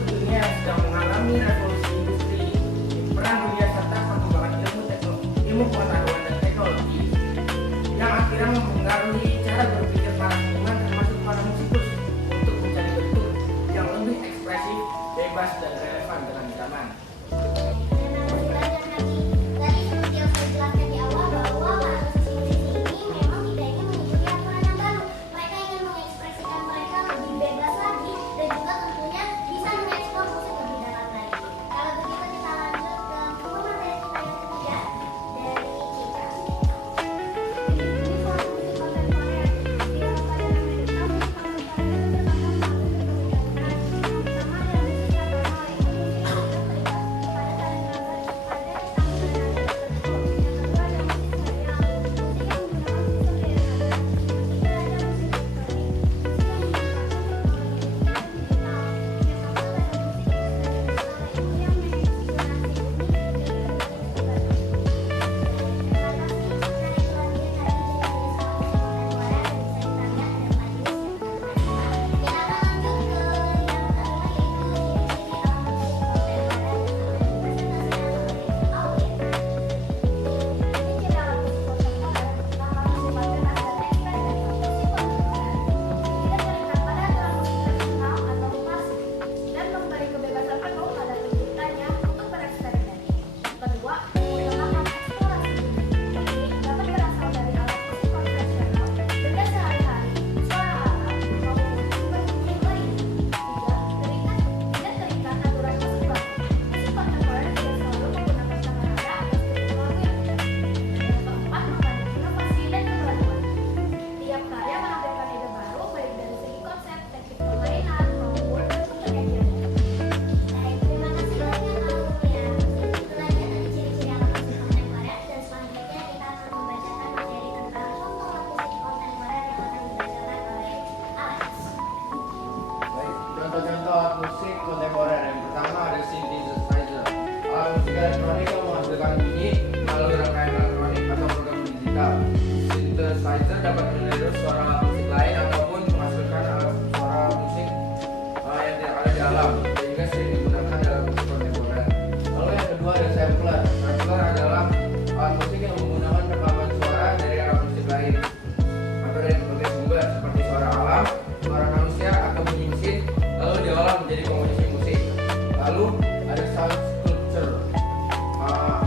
menyambut dunia yang sedang mengalami revolusi industri, peran dunia serta perkembangan ilmu pengetahuan dan teknologi yang akhirnya mempengaruhi cara berpikir para seniman termasuk para musikus untuk mencari bentuk yang lebih ekspresif, bebas dan relevan dengan zaman. Contoh-contoh alat musik kontemporer. Yang pertama ada synthesizer. Alat musik elektronik yang menghasilkan bunyi melalui rangkaian elektronik atau program digital. Synthesizer dapat meniru suara alat musik lain ataupun menghasilkan suara musik yang tidak ada di alam, sehingga sering digunakan dalam musik kontemporer. Lalu yang kedua ada sampler. Sampler adalah alat musik yang menggunakan rekaman suara dari alat musik lain atau dari berbagai sumber seperti suara alam, suara manusia atau bunyi mesin, lalu diolah menjadi komposisi musik. Lalu ada sound sculpture,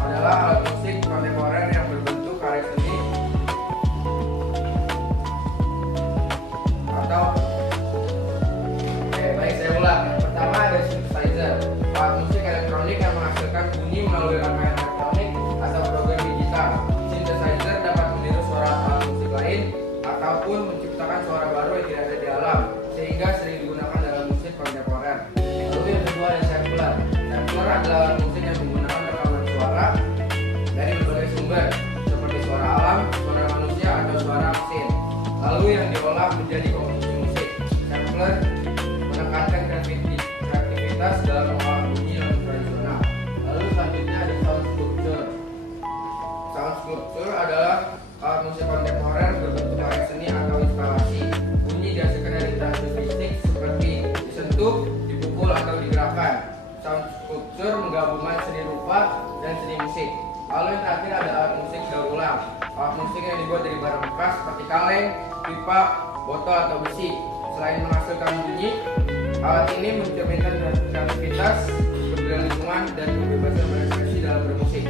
adalah alat musik kontemporer yang berbentuk karya seni atau baik saya ulang. Yang pertama ada synthesizer, alat musik elektronik yang menghasilkan bunyi melalui rangkaian elektronik atau program digital. Synthesizer dapat meniru suara alat musik lain ataupun menciptakan suara baru yang tidak ada di alam, sehingga sering digunakan dalam musik kontemporer. Lalu yang kedua ada sampler. Sampler adalah alat musik yang menggunakan rekaman suara dari berbagai sumber seperti suara alam, suara manusia atau suara mesin, lalu yang diolah menjadi komposisi musik. Sampler menekankan kreativitas dalam mengolah bunyi yang tradisional. Lalu selanjutnya ada sound sculpture. Sound sculpture adalah alat musik kontemporer berbentuk karya seni atau instalasi. Bunyi dihasilkan dari transduksi seperti disentuh, dipukul atau digerakkan. Sound sculpture menggabungkan seni rupa dan seni musik. Lalu yang terakhir ada alat musik daur ulang. Alat musik yang dibuat dari barang bekas seperti kaleng, pipa, botol atau besi. Selain menghasilkan bunyi, alat ini mencerminkan kreativitas, kepedulian lingkungan, dan kebebasan berekspresi dalam bermusik.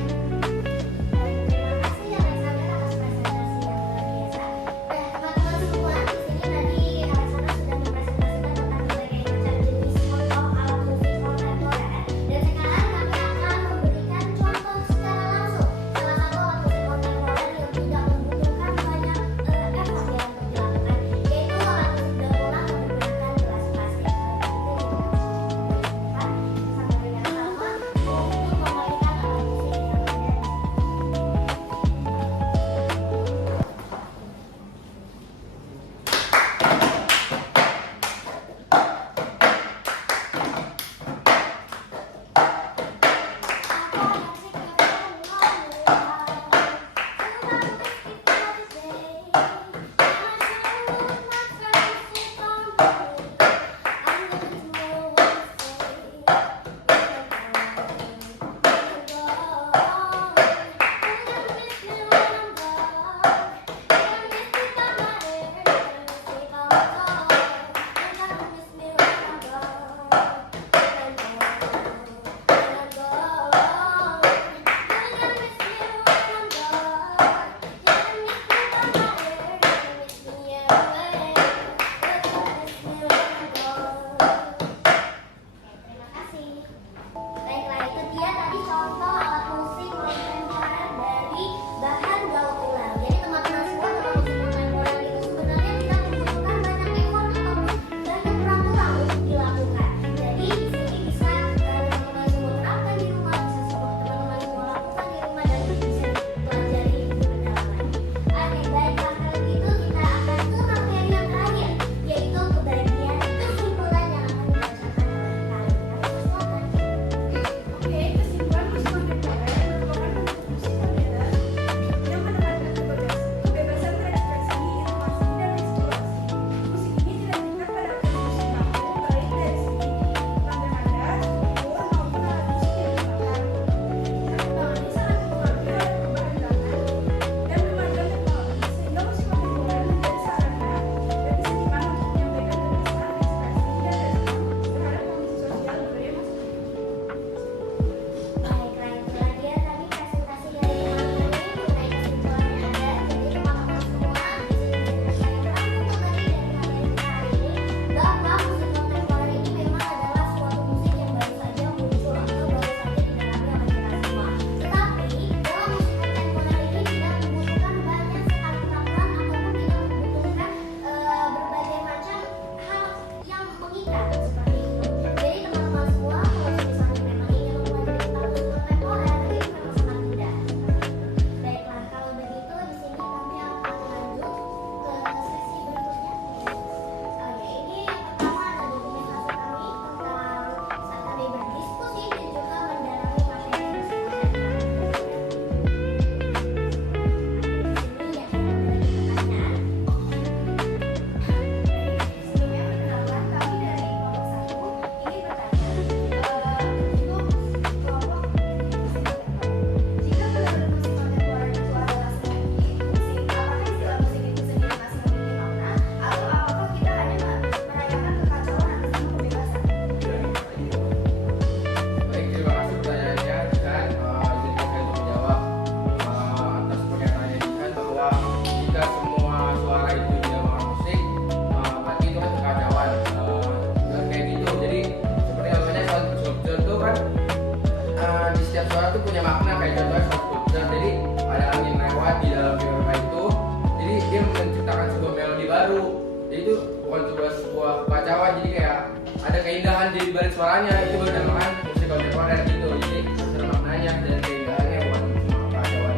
keindahan di balik suaranya, itu baru dinamakan musik kontemporer gitu. Jadi harus ada maknanya dan keindahannya, bukan cuma kacauan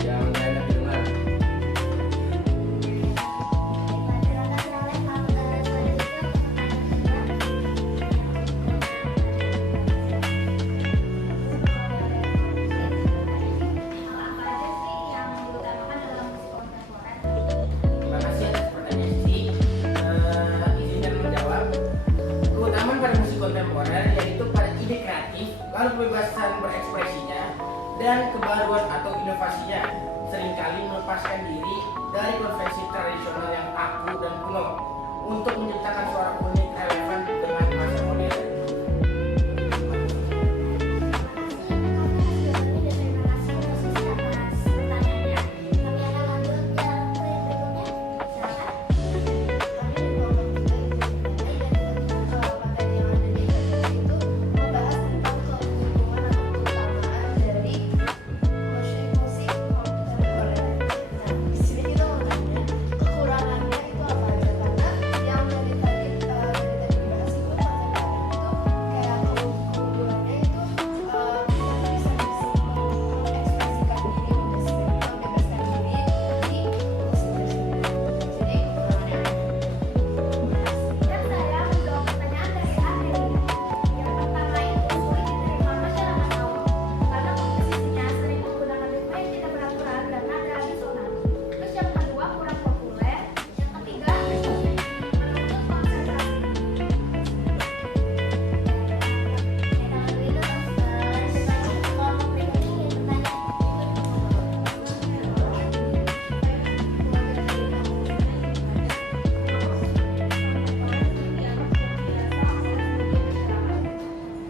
yang nggak enak didengar. Terima kasih atas pertanyaan Siti. Izinkan menjawab. Keutamaan pada musik kontemporer yaitu pada ide kreatif, lalu kebebasan berekspresinya, dan kebaruan atau inovasinya seringkali melepaskan diri dari konvensi tradisional yang kaku dan kuno untuk menciptakan suara unik relevan dengan masa modern.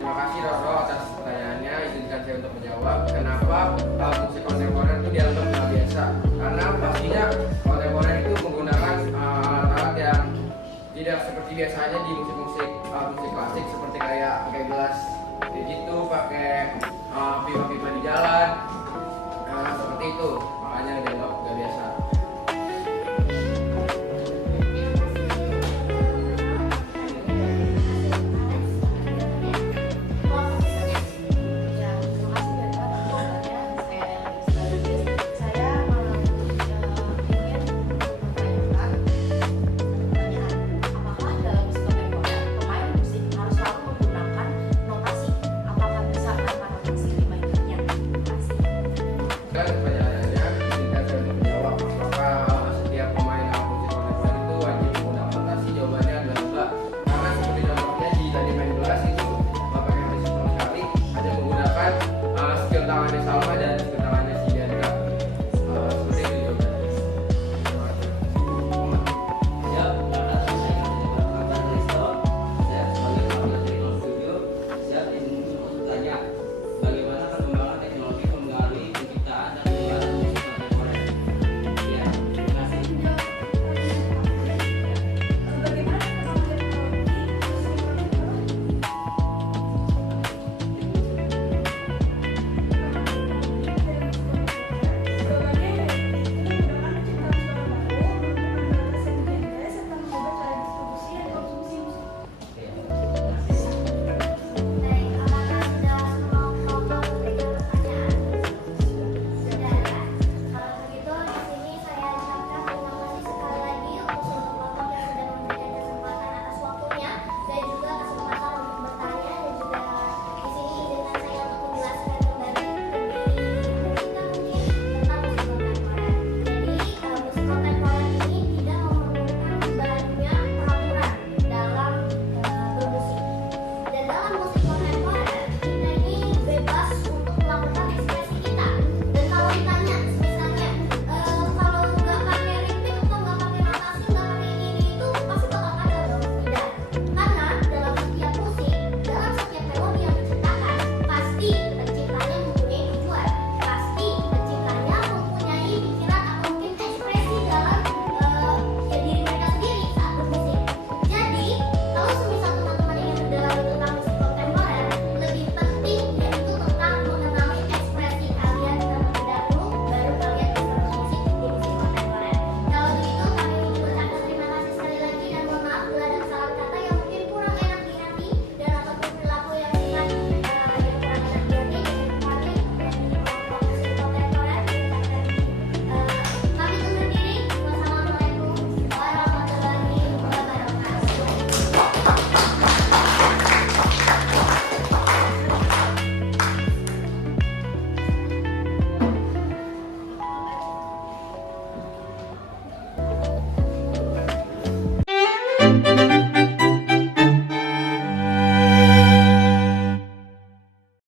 Terima kasih Roro atas pertanyaannya. Izinkan saya untuk menjawab kenapa musik kontemporer itu dianggap luar biasa. Karena pastinya kontemporer itu menggunakan alat-alat yang tidak seperti biasanya di musik-musik musik klasik, seperti kayak pakai gelas kayak gitu, pakai pipa-pipa di jalan, seperti itu.